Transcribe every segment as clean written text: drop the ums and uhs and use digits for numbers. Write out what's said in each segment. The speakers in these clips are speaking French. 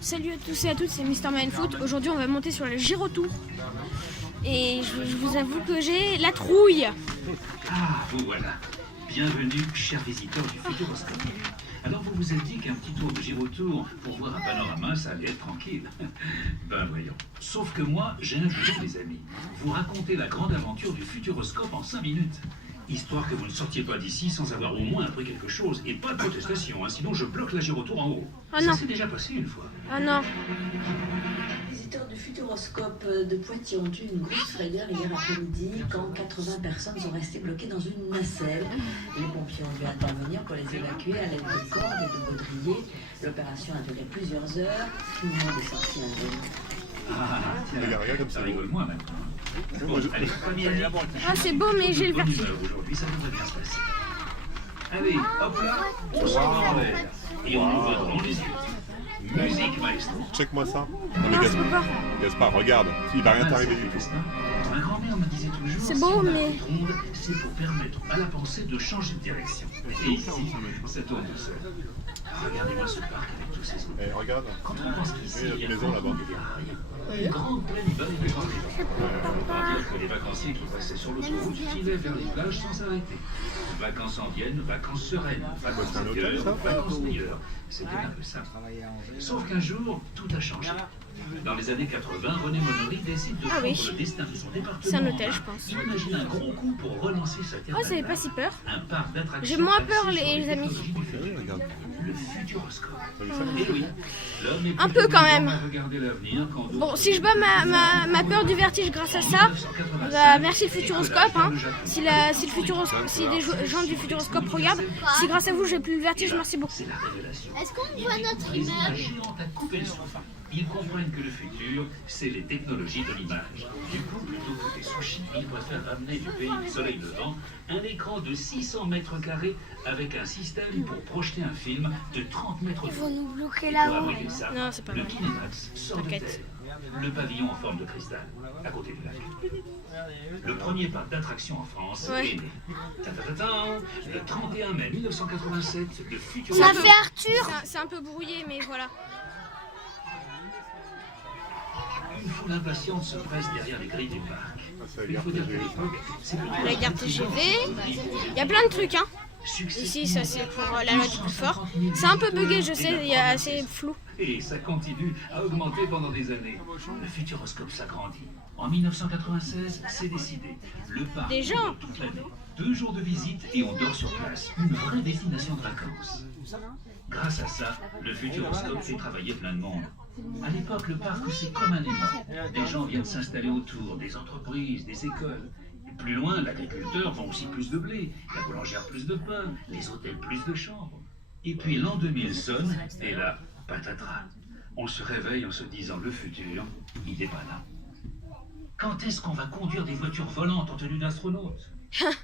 Salut à tous et à toutes, c'est Mister Mindfoot. Aujourd'hui on va monter sur le Girotour. Et je vous avoue que j'ai la trouille. Ah, vous voilà. Bienvenue, chers visiteurs du Futuroscope. Alors vous vous êtes dit qu'un petit tour de Girotour pour voir un panorama, ça allait être tranquille. Ben voyons. Sauf que moi, j'ai un jeu, les amis. Vous racontez la grande aventure du Futuroscope en 5 minutes. Histoire que vous ne sortiez pas d'ici sans avoir au moins appris quelque chose. Et pas de protestation, hein, sinon je bloque la Girotour en haut. Ah non. Ça s'est déjà passé une fois. Ah non. Les visiteurs du Futuroscope de Poitiers ont eu une grosse frayeur hier après-midi quand 80 personnes sont restées bloquées dans une nacelle. Les pompiers ont dû intervenir pour les évacuer à l'aide de cordes et de baudriers. L'opération a duré plusieurs heures. Tout le monde est sorti indemne. Ah, tiens, Regarde comme ça. ça rigole moins maintenant. Bon, allez, première Ah c'est beau mais j'ai le bonne vertige. humeur aujourd'hui, ça devrait bien se passer. Allez, hop là, on s'en va en l'air. Et on ouvre grand les yeux. Musique, maestro. Check-moi ça. Non, je peux pas. Gaspard, regarde. Il va rien t'arriver du tout. Ma grand-mère me disait toujours, C'est beau, si la mais- route ronde, c'est pour permettre à la pensée de changer de direction. Et ici, ça tourne tout seul. Regardez-moi ce parc avec tous ces autres. Eh, regarde. Quand on pense qu'ici, Oui, il y a la maison là-bas. une grande plaine bonne et vivante. Autant dire que les vacanciers qui passaient sur l'autoroute filaient vers les plages sans s'arrêter. Vacances indiennes, vacances sereines, vacances c'est un hôtel, ailleurs, ça vacances meilleures. C'était un peu ça. Sauf qu'un jour, tout a changé. Dans les années 80, René Monory décide de Ah prendre oui. le destin de son département. C'est un en hôtel, main. je pense. Il imagine un gros coup pour relancer sa terre. Oh ça fait natale. pas si peur. Un parc d'attractions J'ai moins axé peur, sur les amis. technologies du futur. Oui, regarde. Le Futuroscope. T'as vu ça Et oui, l'homme est Un plutôt peu quand vivant même. à regarder l'avenir quand d'autres Bon, si je bats ma peur du vertige grâce à ça, bah, merci le Futuroscope. Hein. Si des gens du Futuroscope regardent, si grâce à vous j'ai plus le vertige, merci beaucoup. C'est la révélation. Est-ce qu'on voit notre Les images immeuble? géantes à couper le souffle. Ils comprennent que le futur, c'est les technologies de l'image. Du coup, plutôt que des sushis, ils préfèrent ramener du pays du soleil levant un écran de 600 mètres carrés avec un système pour projeter un film de 30 mètres de Ils vont haut. nous bloquer Pour là-haut. abriter ça, Non, c'est pas le vrai. Kinemax sort de T'inquiète. terre. Le pavillon en forme de cristal, à côté du lac. Le premier parc d'attractions en France Ouais. est né. Ta-ta-ta-ta, le 31 mai 1987, le futur. Ça fait Arthur. C'est un peu brouillé, mais voilà. Une foule impatiente se presse derrière les grilles du parc. Ah, c'est la Il gare faut dire qu'à TGV. l'époque, c'est plutôt La gare TGV, il y a plein de trucs. Hein. Ici, ça c'est pour la loi du plus fort. C'est un peu bugué, je sais, il y a assez flou. Et ça continue à augmenter pendant des années. Le Futuroscope s'agrandit. En 1996, c'est décidé. Le parc Des gens. ouvre toute l'année. 2 jours de visite et on dort sur place. Une vraie destination de vacances. Grâce à ça, le Futuroscope fait travailler plein de monde. À l'époque, le parc, c'est comme un aimant. Des gens viennent s'installer autour, des entreprises, des écoles. Et plus loin, l'agriculteur vend aussi plus de blé, la boulangère plus de pain, les hôtels plus de chambres. Et puis l'an 2000 sonne, et là, patatras. On se réveille en se disant le futur, il n'est pas là. Quand est-ce qu'on va conduire des voitures volantes en tenue d'astronaute?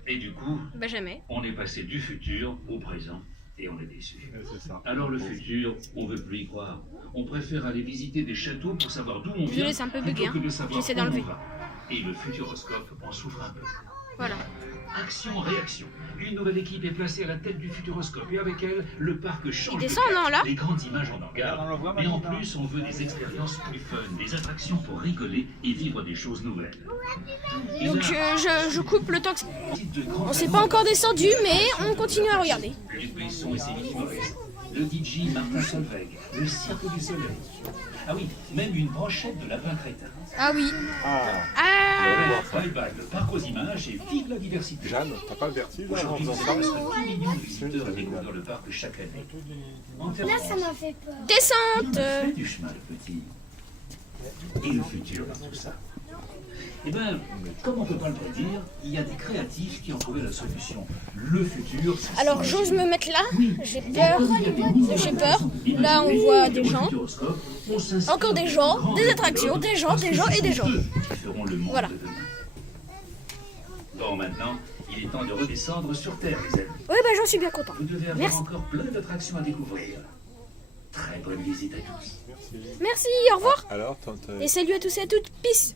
Et du coup, Bah jamais. on est passé du futur au présent, et on est déçu. Ouais, c'est ça. Alors le futur, on veut plus y croire. On préfère aller visiter des châteaux pour savoir d'où on vient. Désolé, c'est un peu plutôt bugué, hein. que de savoir J'essaie où on d'enlever. va. Et le Futuroscope en souffre un peu. Voilà. Action-réaction. Une nouvelle équipe est placée à la tête du Futuroscope et avec elle, le parc change Il de descend, cap. non, là? Les grandes images en regardent. Mais en plus, on veut des expériences plus fun, des attractions pour rigoler et vivre des choses nouvelles. Et Donc là, je coupe le temps que... site de grand On s'est pas encore descendu, mais on continue à regarder. Luc Besson et ses humoristes, le DJ Martin Solveig, le Cirque du Soleil. Ah oui, même une brochette de lapin crétin. Ah oui. Ah, Ah. Bye bye, le parc aux images et vive la diversité. Jeanne, t'as pas le vertige là en Aujourd'hui, faisant c'est ça presque 10 millions de visiteurs à découvrir le parc chaque année. En termes Là, ça m'a fait peur. Descente. fait du chemin, le petit. Et le futur dans tout ça. Eh bien, comme on ne peut pas le prédire, il y a des créatifs qui ont trouvé la solution. Le futur, c'est Alors j'ose me mettre là. J'ai peur. J'ai peur. Là on voit des gens. Encore des gens, des attractions, des gens et des gens. Qui feront le monde Voilà. de demain. Bon, maintenant, il est temps de redescendre sur Terre, les amis. Ouais bah j'en suis bien content. Vous devez avoir Merci. encore plein d'attractions à découvrir. Très bonne visite à tous. Merci, au revoir. Alors, Et salut à tous et à toutes. Peace.